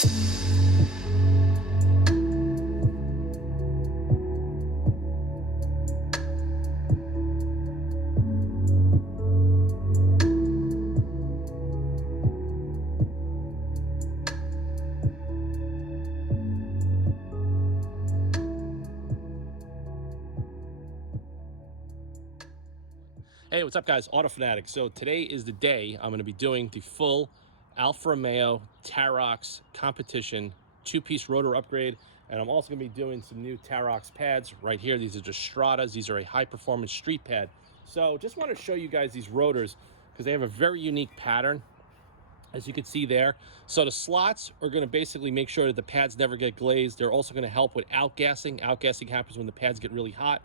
Hey, what's up guys? Autofanatic. So today is the day I'm going to be doing the full Alfa Romeo TAROX competition 2-piece rotor upgrade, and I'm also going to be doing some new TAROX pads right here. These are just Stratas. These are a high performance street pad. So just want to show you guys these rotors because they have a very unique pattern, as you can see there. So the slots are going to basically make sure that the pads never get glazed. They're also going to help with outgassing. Outgassing happens when the pads get really hot,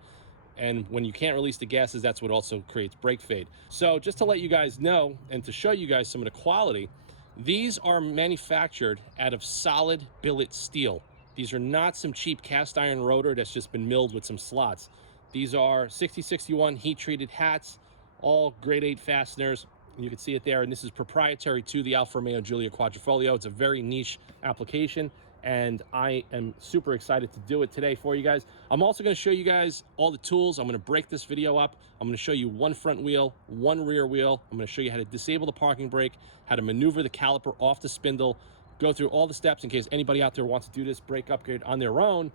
and when you can't release the gases, that's what also creates brake fade. So just to let you guys know and to show you guys some of the quality, these are manufactured out of solid billet steel. These are not some cheap cast iron rotor that's just been milled with some slots. These are 6061 heat treated hats, all grade 8 fasteners. You can see it there, and this is proprietary to the Alfa Romeo Giulia Quadrifoglio. It's a very niche application, and I am super excited to do it today for you guys. I'm also going to show you guys all the tools. I'm going to break this video up. I'm going to show you one front wheel, one rear wheel. I'm going to show you how to disable the parking brake, how to maneuver the caliper off the spindle, go through all the steps in case anybody out there wants to do this brake upgrade on their own.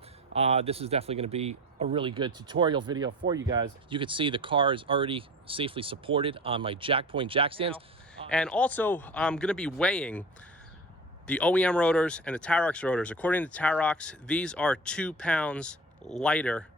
This is definitely going to be a really good tutorial video for you guys. You can see the car is already safely supported on my jack point jack stands. And also, I'm going to be weighing the OEM rotors and the TAROX rotors. According to TAROX, these are 2 pounds lighter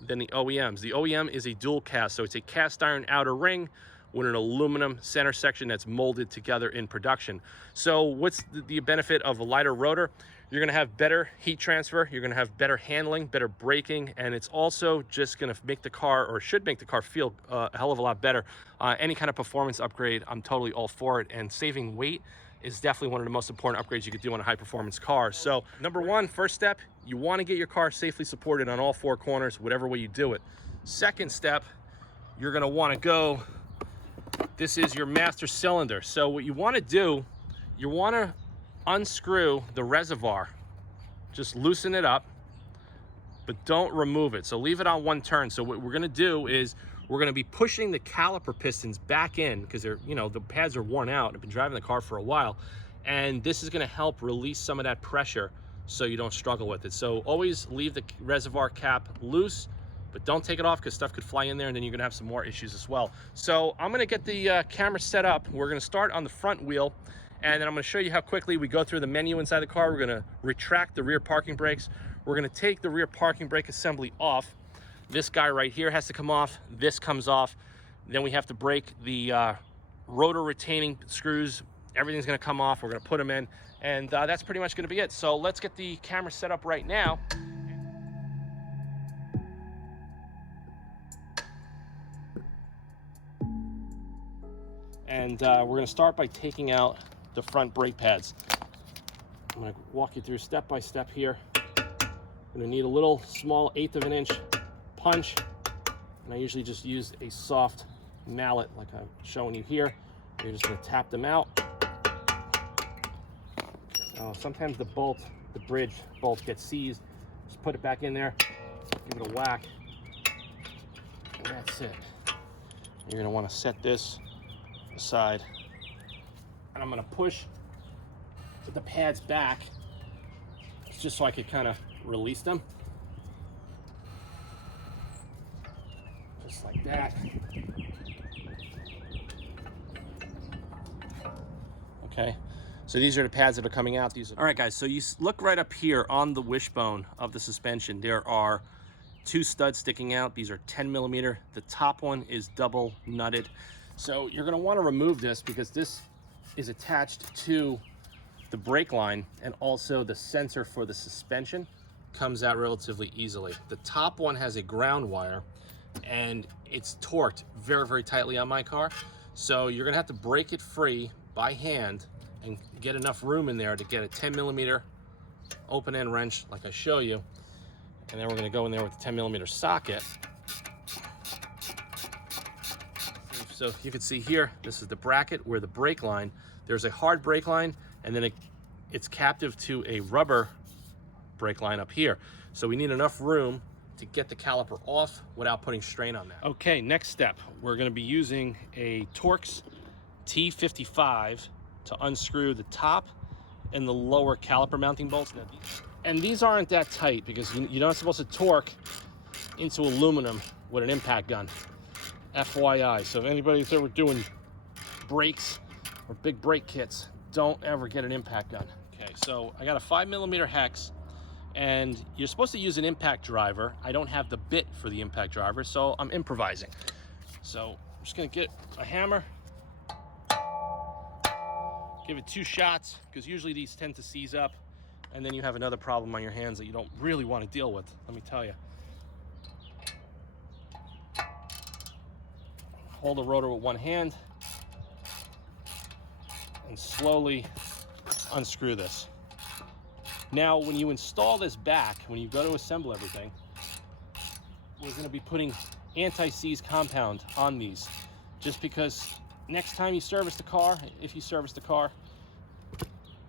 than the OEMs. The OEM is a dual cast, so it's a cast iron outer ring with an aluminum center section that's molded together in production. So what's the benefit of a lighter rotor? You're gonna have better heat transfer, you're gonna have better handling, better braking, and it's also just gonna make the car, or should make the car, feel a hell of a lot better. Any kind of performance upgrade, I'm totally all for it, and saving weight is definitely one of the most important upgrades you could do on a high performance car. So number one, first step, you wanna get your car safely supported on all 4 corners, whatever way you do it. Second step, you're gonna wanna go, this is your master cylinder. So what you wanna do, you wanna unscrew the reservoir, just loosen it up, but don't remove it. So leave it on 1 turn. So what we're gonna do is we're gonna be pushing the caliper pistons back in because they're, you know, the pads are worn out. I've been driving the car for a while, and this is gonna help release some of that pressure so you don't struggle with it. So always leave the reservoir cap loose, but don't take it off because stuff could fly in there and then you're gonna have some more issues as well. So I'm gonna get the camera set up. We're gonna start on the front wheel, and then I'm gonna show you how quickly we go through the menu inside the car. We're gonna retract the rear parking brakes. We're gonna take the rear parking brake assembly off. This guy right here has to come off. This comes off. Then we have to break the rotor retaining screws. Everything's gonna come off. We're gonna put them in, and that's pretty much gonna be it. So let's get the camera set up right now. And we're gonna start by taking out the front brake pads. I'm gonna walk you through step by step here. I'm gonna need a little small 1/8 of an inch punch, and I usually just use a soft mallet like I'm showing you here. You're just gonna tap them out. Sometimes the bolt, the bridge bolt gets seized. Just put it back in there, give it a whack, and that's it. You're gonna wanna set this aside, and I'm gonna push the pads back just so I could kind of release them, just like that. Okay, so these are the pads that are coming out. All right guys, so you look right up here on the wishbone of the suspension. There are 2 studs sticking out. These are 10mm. The top one is double nutted. So you're gonna wanna remove this because this is attached to the brake line, and also the sensor for the suspension comes out relatively easily. The top one has a ground wire, and it's torqued very, very tightly on my car. So you're gonna have to break it free by hand and get enough room in there to get a 10mm open end wrench like I show you. And then we're gonna go in there with the 10mm socket. So you can see here, this is the bracket where the brake line, there's a hard brake line and then a it's captive to a rubber brake line up here. So we need enough room to get the caliper off without putting strain on that. Okay, next step, we're gonna be using a Torx T55 to unscrew the top and the lower caliper mounting bolts. And these aren't that tight because you're not supposed to torque into aluminum with an impact gun. FYI, so if anybody's ever doing brakes or big brake kits, don't ever get an impact gun. Okay, so I got a 5mm hex, and you're supposed to use an impact driver. I don't have the bit for the impact driver, so I'm improvising. So I'm just gonna get a hammer, give it 2 shots, because usually these tend to seize up, and then you have another problem on your hands that you don't really want to deal with, let me tell you. Hold the rotor with one hand and slowly unscrew this. Now, when you install this back, when you go to assemble everything, we're going to be putting anti-seize compound on these, just because next time you service the car, if you service the car,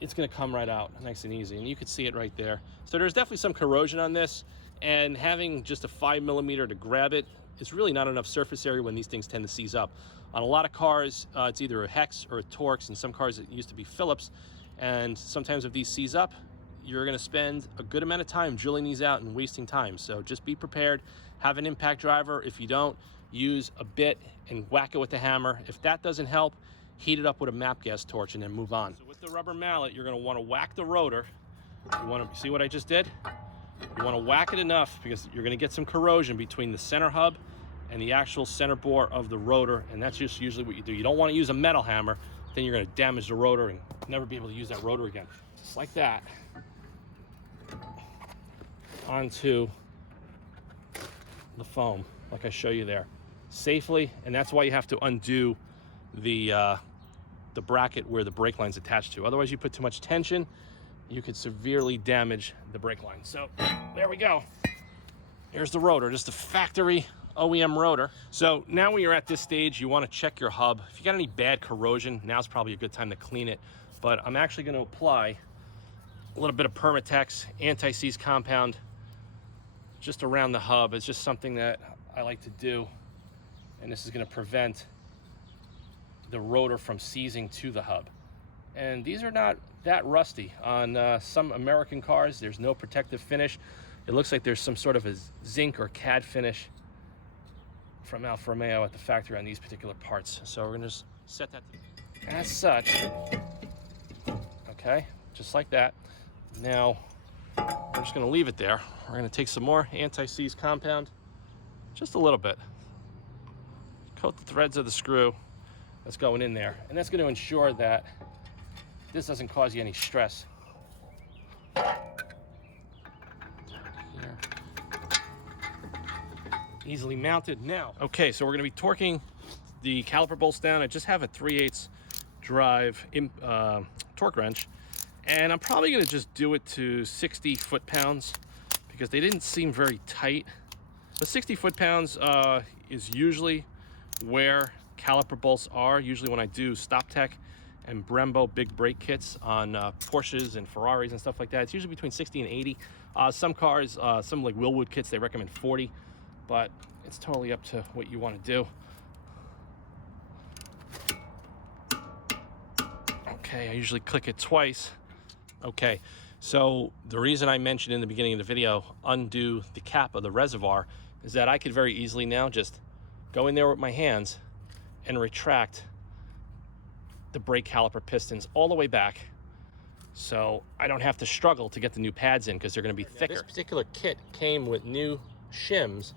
it's going to come right out nice and easy, and you can see it right there. So there's definitely some corrosion on this, and having just a 5mm to grab it is really not enough surface area when these things tend to seize up. On a lot of cars, it's either a hex or a Torx, and some cars it used to be Phillips, and sometimes if these seize up, you're going to spend a good amount of time drilling these out and wasting time. So just be prepared, have an impact driver. If you don't, use a bit and whack it with the hammer. If that doesn't help, heat it up with a MAP gas torch and then move on. So with the rubber mallet, you're going to want to whack the rotor. You want to see what I just did? You want to whack it enough because you're going to get some corrosion between the center hub and the actual center bore of the rotor, and that's just usually what you do. You don't want to use a metal hammer, then you're going to damage the rotor and never be able to use that rotor again. Just like that. Onto the foam, like I show you there, safely, and that's why you have to undo the bracket where the brake line's attached to. Otherwise, you put too much tension, you could severely damage the brake line. So there we go. Here's the rotor, just a factory OEM rotor. So now when you're at this stage, you want to check your hub. If you got any bad corrosion, now's probably a good time to clean it. But I'm actually going to apply a little bit of Permatex anti-seize compound just around the hub. It's just something that I like to do, and this is going to prevent the rotor from seizing to the hub. And these are not that rusty. On some American cars, there's no protective finish. It looks like there's some sort of a zinc or CAD finish from Alfa Romeo at the factory on these particular parts. So we're going to just set that as such. Okay, just like that. Now we're just going to leave it there. We're going to take some more anti-seize compound, just a little bit, coat the threads of the screw that's going in there, and that's going to ensure that this doesn't cause you any stress. Here. Easily mounted now. Okay, so we're going to be torquing the caliper bolts down. I just have a 3/8 drive torque wrench, and I'm probably going to just do it to 60 foot-pounds because they didn't seem very tight. The 60 foot-pounds is usually where caliper bolts are. Usually when I do StopTech and Brembo big brake kits on Porsches and Ferraris and stuff like that, it's usually between 60 and 80. Some cars, some like Willwood kits, they recommend 40, but it's totally up to what you want to do. Okay, I usually click it twice. Okay, so the reason I mentioned in the beginning of the video, undo the cap of the reservoir, is that I could very easily now just go in there with my hands and retract the brake caliper pistons all the way back, so I don't have to struggle to get the new pads in because they're going to be thicker. This particular kit came with new shims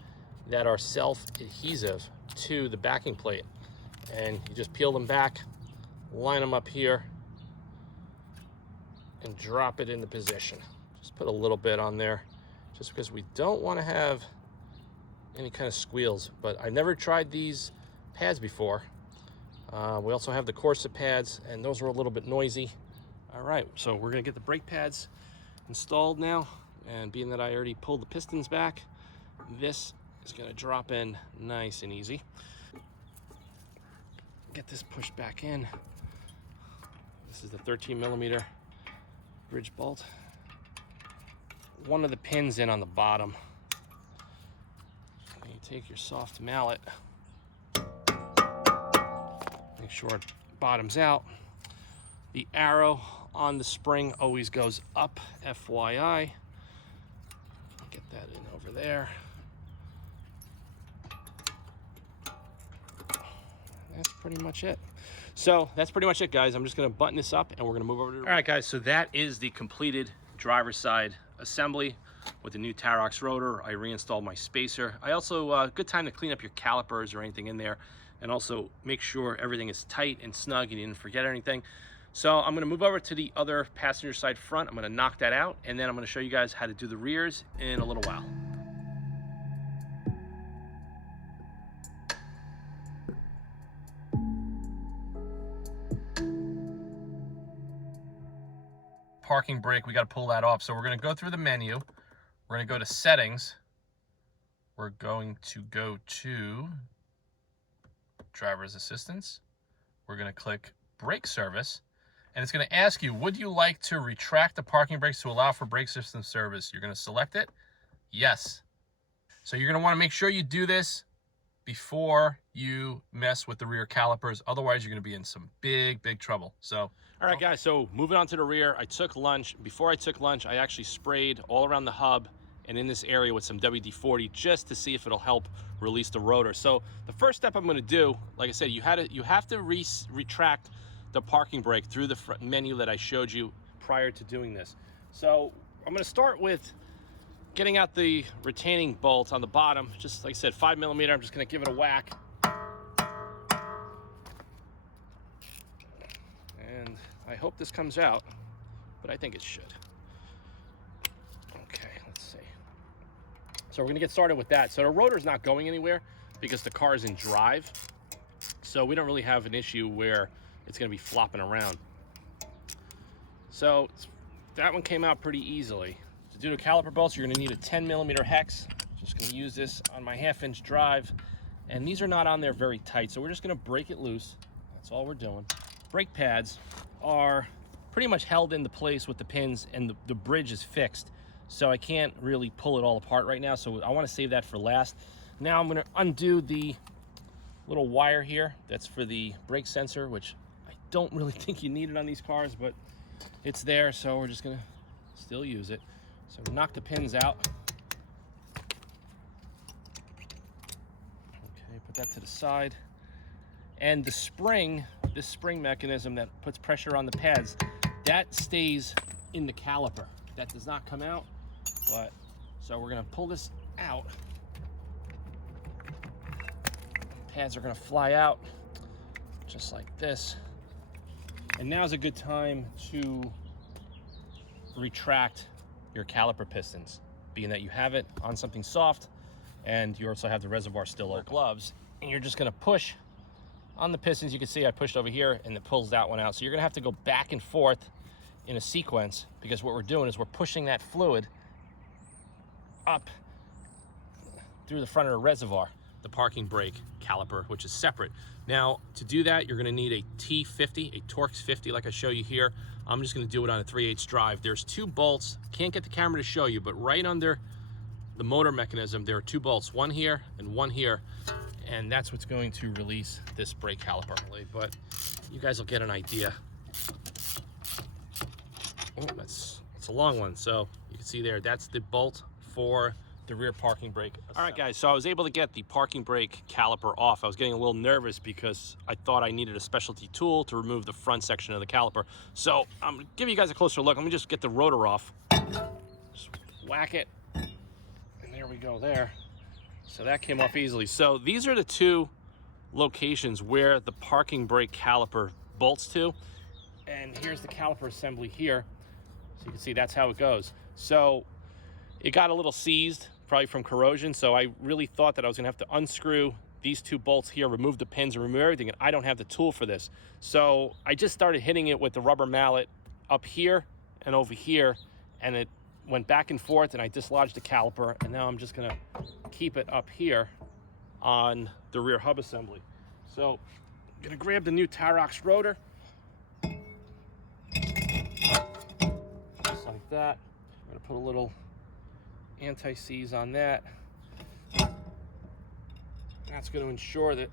that are self-adhesive to the backing plate, and you just peel them back, line them up here, and drop it into position. Just put a little bit on there just because we don't want to have any kind of squeals, but I've never tried these pads before. We also have the Corsa pads, and those are a little bit noisy. All right, so we're gonna get the brake pads installed now, and being that I already pulled the pistons back, this is gonna drop in nice and easy. Get this pushed back in. This is the 13mm bridge bolt. One of the pins in on the bottom. And you take your soft mallet, make sure it bottoms out. The arrow on the spring always goes up, FYI. Get that in over there. That's pretty much it. So that's pretty much it, guys. I'm just gonna button this up and we're gonna move over to the... All right, guys, so that is the completed driver's side assembly with the new TAROX rotor. I reinstalled my spacer. I also, good time to clean up your calipers or anything in there, and also make sure everything is tight and snug and you didn't forget anything. So I'm gonna move over to the other passenger side front. I'm gonna knock that out, and then I'm gonna show you guys how to do the rears in a little while. Parking brake, we got to pull that off. So we're going to go through the menu. We're going to go to settings. We're going to go to driver's assistance. We're going to click brake service, and it's going to ask you, would you like to retract the parking brakes to allow for brake system service? You're going to select it. Yes. So you're going to want to make sure you do this before you mess with the rear calipers. Otherwise, you're going to be in some big trouble. So, all right, guys, so moving on to the rear, I took lunch. Before I took lunch, I actually sprayed all around the hub and in this area with some WD-40 just to see if it'll help release the rotor. So the first step I'm going to do, like I said, you have to retract the parking brake through the menu that I showed you prior to doing this. So I'm going to start with getting out the retaining bolt on the bottom. Just like I said, 5mm. I'm just going to give it a whack. And I hope this comes out, but I think it should. Okay, let's see. So we're going to get started with that. So the rotor's not going anywhere because the car is in drive. So we don't really have an issue where it's going to be flopping around. So that one came out pretty easily. To do the caliper bolts, you're going to need a 10mm hex. Just going to use this on my 1/2-inch drive. And these are not on there very tight, so we're just going to break it loose. That's all we're doing. Brake pads are pretty much held into place with the pins, and the bridge is fixed. So I can't really pull it all apart right now, so I want to save that for last. Now I'm going to undo the little wire here. That's for the brake sensor, which I don't really think you need it on these cars, but it's there, so we're just going to still use it. So knock the pins out. Okay, put that to the side. And the spring, this spring mechanism that puts pressure on the pads, that stays in the caliper. That does not come out. But so we're going to pull this out. Pads are going to fly out just like this. And now's a good time to retract your caliper pistons, being that you have it on something soft and you also have the reservoir still open. Gloves, and you're just going to push on the pistons. You can see I pushed over here and it pulls that one out. So you're going to have to go back and forth in a sequence, because what we're doing is we're pushing that fluid up through the front of the reservoir. The parking brake caliper, which is separate. Now, to do that, you're going to need a T50, a Torx 50, like I show you here. I'm just going to do it on a 3/8 drive. There's 2 bolts. Can't get the camera to show you, but right under the motor mechanism, there are 2 bolts, one here and one here, and that's what's going to release this brake caliper. But you guys will get an idea. Oh, that's a long one. So you can see there, that's the bolt for the rear parking brake. All right, guys, so I was able to get the parking brake caliper off. I was getting a little nervous because I thought I needed a specialty tool to remove the front section of the caliper. So I'm gonna give you guys a closer look. Let me just get the rotor off. Just whack it, and there we go there. So that came off easily. So these are the 2 locations where the parking brake caliper bolts to. And here's the caliper assembly here. So you can see that's how it goes. So it got a little seized, probably from corrosion, so I really thought that I was gonna have to unscrew these 2 bolts here, remove the pins and remove everything, and I don't have the tool for this. So I just started hitting it with the rubber mallet up here and over here, and it went back and forth, and I dislodged the caliper, and now I'm just gonna keep it up here on the rear hub assembly. So I'm gonna grab the new TAROX rotor. that. I'm gonna put a little anti-seize on that. That's going to ensure that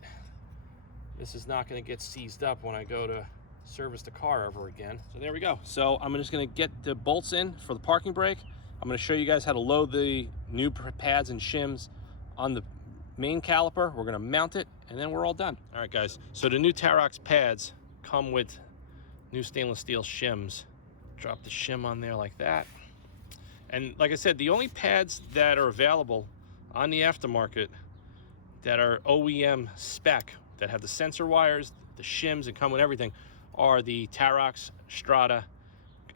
this is not going to get seized up when I go to service the car ever again. So there we go. So I'm just going to get the bolts in for the parking brake. I'm going to show you guys how to load the new pads and shims on the main caliper. We're going to mount it, and then we're all done. All right, guys. So the new TAROX pads come with new stainless steel shims. Drop the shim on there like that. And like I said, the only pads that are available on the aftermarket that are OEM spec, that have the sensor wires, the shims, and come with everything, are the TAROX, Strata,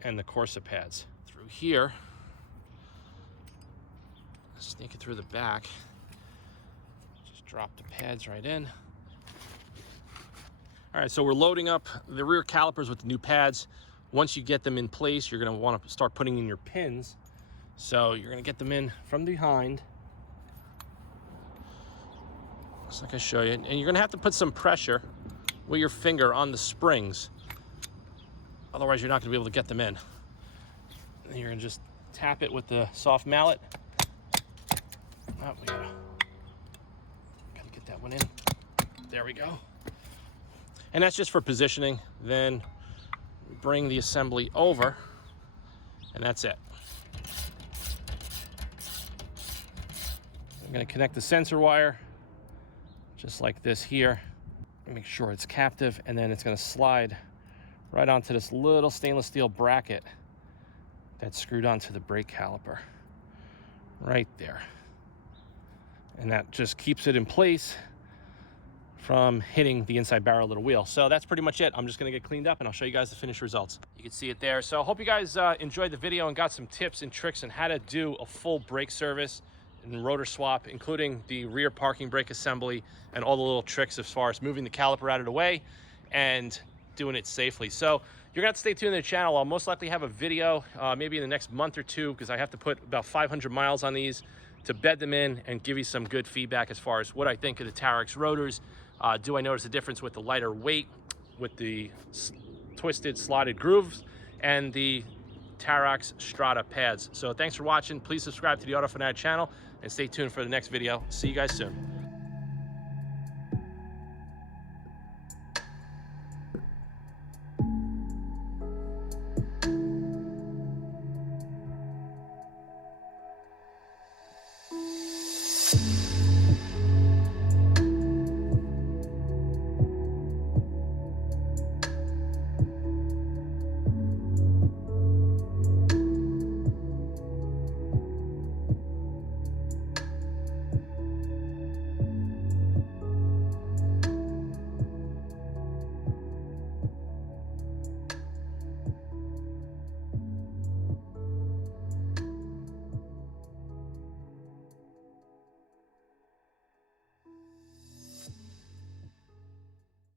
and the Corsa pads. Through here, sneak it through the back. Just drop the pads right in. All right, so we're loading up the rear calipers with the new pads. Once you get them in place, you're gonna wanna start putting in your pins. So you're gonna get them in from behind, just like I show you. And you're gonna have to put some pressure with your finger on the springs. Otherwise, you're not gonna be able to get them in. And you're gonna just tap it with the soft mallet. Oh, we gotta get that one in. There we go. And that's just for positioning. Then we bring the assembly over, and that's it. I'm going to connect the sensor wire just like this here. Make sure it's captive, and then it's going to slide right onto this little stainless steel bracket that's screwed onto the brake caliper right there. And that just keeps it in place from hitting the inside barrel of the wheel. So that's pretty much it. I'm just going to get cleaned up, and I'll show you guys the finished results. You can see it there. So I hope you guys enjoyed the video and got some tips and tricks on how to do a full brake service and rotor swap, including the rear parking brake assembly and all the little tricks as far as moving the caliper out of the way and doing it safely. So you're gonna have to stay tuned to the channel. I'll most likely have a video maybe in the next month or two, because I have to put about 500 miles on these to bed them in and give you some good feedback as far as what I think of the TAROX rotors. Do I notice a difference with the lighter weight, with the twisted slotted grooves, and the TAROX Strata pads? So thanks for watching. Please subscribe to the Auto Fanatic channel and stay tuned for the next video. See you guys soon.